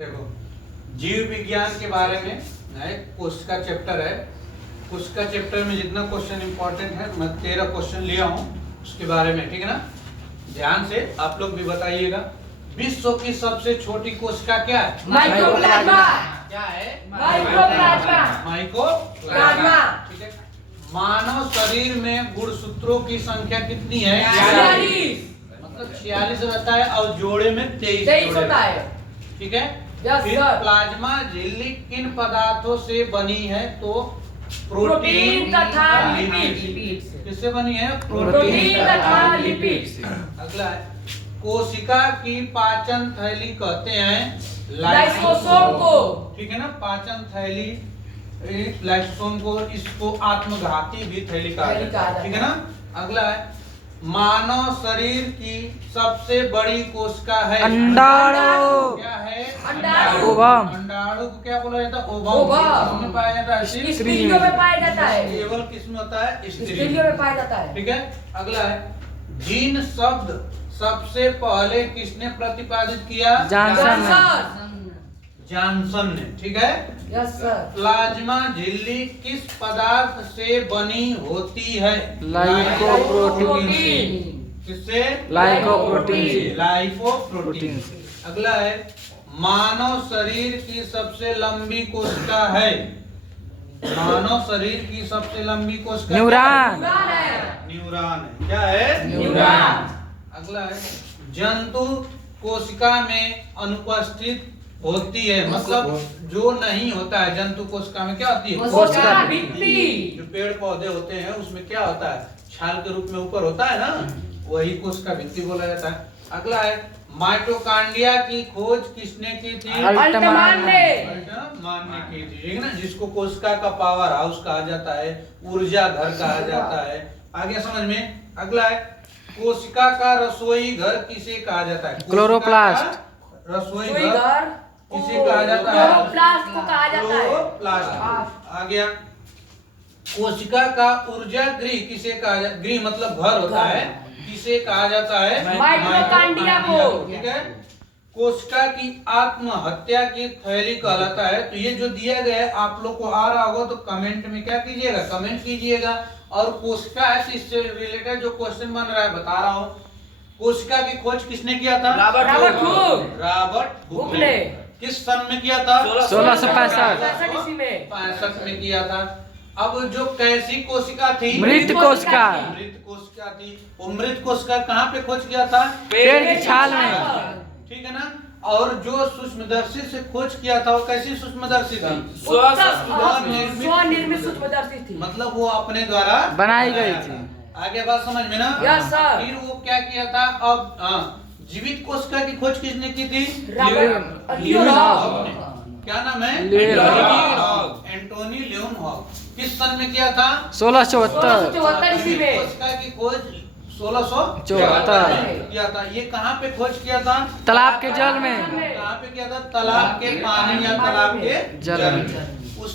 देखो, जीव विज्ञान के बारे में एक कोशिका चैप्टर है। कोशिका चैप्टर में जितना क्वेश्चन इंपॉर्टेंट है मैं 13 क्वेश्चन लिया हूँ उसके बारे में, ठीक है ना। ध्यान से आप लोग भी बताइएगा। विश्व की सबसे छोटी कोशिका क्या है? माइकोप्लाज्मा। क्या है? माइकोप्लाज्मा। माइकोप्लाज्मा, ठीक है। मानव शरीर में गुणसूत्रों की संख्या कितनी है? 46। मतलब 46 रहता है और जोड़े में 23 होता है, ठीक है। Yes, फिर sir. प्लाज्मा झिल्ली किन पदार्थों से बनी है? तो प्रोटीन तथा लिपिड। किससे बनी है? प्रोटीन तथा लिपिड। अगला है, कोशिका की पाचन थैली कहते हैं लाइसोसोम को। ठीक है ना। पाचन थैली लाइसोसोम को, इसको आत्मघाती भी थैली कहा जाता है, ठीक है ना। अगला है, मानव शरीर की सबसे बड़ी कोशिका है अंडाणु। क्या है? अंडाणु। ओवम। अंडाणु को क्या बोला जाता है? ओवम। ओवम। किसमें पाया जाता है? सिर्फ स्त्रियों में पाया जाता है। केवल किसमें होता है? स्त्रियों में पाया जाता है। ठीक है। अगला है, जीन शब्द सबसे पहले किसने प्रतिपादित किया? जॉनसन ने, ठीक है। Yes sir. प्लाज्मा झिल्ली किस पदार्थ से बनी होती है? लाइकोप्रोटीन से। किससे? लाइकोप्रोटीन से। लाइकोप्रोटीन से। अगला है, मानव शरीर की सबसे लंबी कोशिका है। मानव शरीर की सबसे लंबी कोशिका न्यूरॉन। न्यूरॉन है। क्या है? न्यूरॉन। अगला है, जंतु कोशिका में अनुपस्थित होती है, मतलब जो नहीं होता है जंतु कोशिका में। क्या होती है? कोशिका भित्ति। जो पेड़ पौधे होते हैं उसमें क्या होता है? छाल के रूप में ऊपर होता है ना, वही कोशिका भित्ति बोला जाता है। अगला है, माइटोकांड्रिया की खोज किसने की थी? अल्टमान ने। अल्टमान ने की थी, ठीक है ना। जिसको कोशिका का पावर हाउस कहा जाता है, ऊर्जा घर कहा जाता है। आगे समझ में। अगला है, कोशिका का रसोई घर किसे कहा जाता है? क्लोरोप्लास्ट। रसोई कोई घर घर किसे कहा जाता है? क्लोरोप्लास्ट को कहा जाता है। क्लोरोप्लास्ट। आ गया, कोशिका का ऊर्जा गृह किसे कहा जाता है? गृह मतलब घर होता है, किसे कहा जाता है? माइटोकांड्रिया को। ठीक है। कोशिका की आत्महत्या की थैली कहलाता है। तो ये जो दिया गया है आप लोग को आ रहा होगा तो कमेंट में क्या कीजिएगा? कमेंट कीजिएगा। और कोशिका है इससे रिलेटेड जो क्वेश्चन बन रहा है बता रहा हूँ। कोशिका की खोज किसने किया था? रॉबर्ट हुक ने। किस सन में किया था? 1665। 65 में किया था। अब जो कैसी कोशिका थी? मृत कोशिका। मृत कोशिका थी। वो मृत कोशिका कहाँ पे खोज किया था? पेड़ की छाल में। ठीक है ना। और जो सूक्ष्मदर्शी से खोज किया था वो कैसी सूक्ष्मदर्शी थी? स्वनिर्मित सूक्ष्मदर्शी थी। मतलब वो अपने द्वारा बनाई गई थी। आगे बात समझ में ना? Yes sir. फिर वो क्या किया था? अब जीवित कोशिका की खोज किसने की थी? लियोनॉर्ड। क्या नाम है? लियोनॉर्ड। एंटोनी लियोनॉर्ड। किस सन में किया था? 1674। ईस्वी में। कोशिका की खोज 1674 74 किया था। ये कहाँ पे खोज किया था? तालाब के जल में। कहाँ पे किया था? तालाब के पानी या तालाब के जल में। उस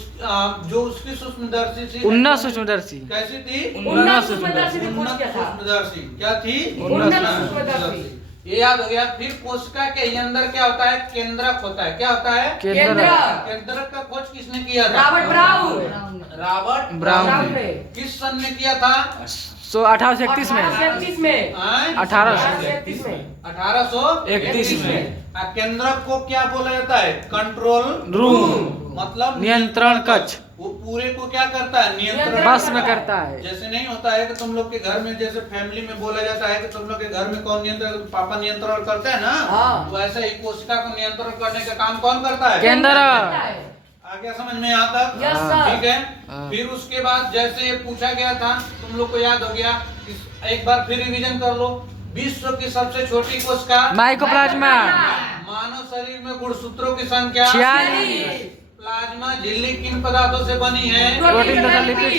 जो उसकी सूक्ष्मदर्शी थी, उन्नत सूक्ष्मदर्शी। कैसी थी? उन्नत सूक्ष्मदर्शी ने खोज उन्नत किया था। सूक्ष्मदर्शी। क्या थी? उन्नत सूक्ष्मदर्शी। ये याद हो गया। फिर कोशिका के अंदर क्या होता है? केंद्रक होता है। क्या होता है? केंद्रक। केंद्रक का खोज किसने किया था? रॉबर्ट ब्राउन ने। किस सन में किया था? 1831 में। 1831 में। 1831 में। 1831 में। केंद्रक को क्या बोला जाता है? Control room. मतलब नियंत्रण कक्ष। वो पूरे को क्या करता है? नियंत्रण बस में करता है। जैसे नहीं होता है कि तुम लोग के घर में, जैसे फैमिली में बोला जाता है कि तुम लोग के घर में कौन नियंत्रण? पापा नियंत्रण करते हैं ना। हाँ। तो ऐसे ही कोशिका को नियंत्रण करने का काम कौन करता है? केंद्रक। आगे समझ में आता? Yes sir. ठीक है। हाँ। फिर उसके बाद जैसे ये पूछा गया था तुम लोग को याद हो गया, एक बार फिर रिवीजन कर लो। विश्व की सबसे छोटी कोशिका माइकोप्लाज्मा। मानव शरीर में गुणसूत्रों की संख्या 46। प्लाज्मा झिल्ली किन पदार्थों से बनी है? प्रोटीन तथा लिपिड से।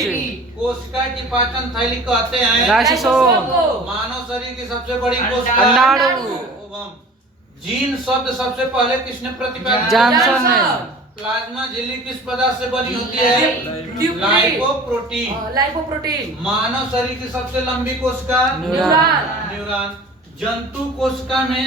कोशिका की पाचन थैली कहते हैं लाइसोसोम। मानव शरीर की सबसे बड़ी कोशिका अंडाणु। ओवम। जीन शब्द सबसे पहले किसने प्रतिपादित? जॉनसन ने। प्लाज्मा झिल्ली किस पदार्थ से बनी होती है? लाइपोप्रोटीन। मानव शरीर की सबसे लंबी कोशिका? न्यूरॉन। न्यूरॉन। जंतु कोशिका में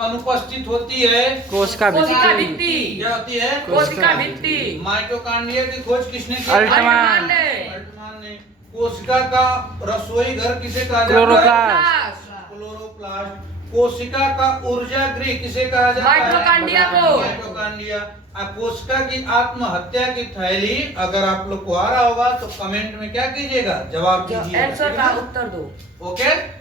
अनुपस्थित होती है? कोशिका कोशिका भित्ति। भित्ति। क्या होती है? कोशिका भित्ति। माइटोकॉन्ड्रिया की खोज किसने की? अल्टमान ने। अल्टमान ने। कोशिका का रसोई घर किसे कहा जाता है? क्लोरोप्लास्ट। क्लोरोप्लास्ट। कोशिका का ऊर्जा गृह किसे कहा जाता है? माइटोकॉन्ड्रिया को। माइटोकॉन्ड्रिया। कोशिका की आत्महत्या की थैली अगर आप लोग को आ रहा होगा तो कमेंट में क्या कीजिएगा? जवाब दीजिएगा। आंसर का उत्तर दो। ओके।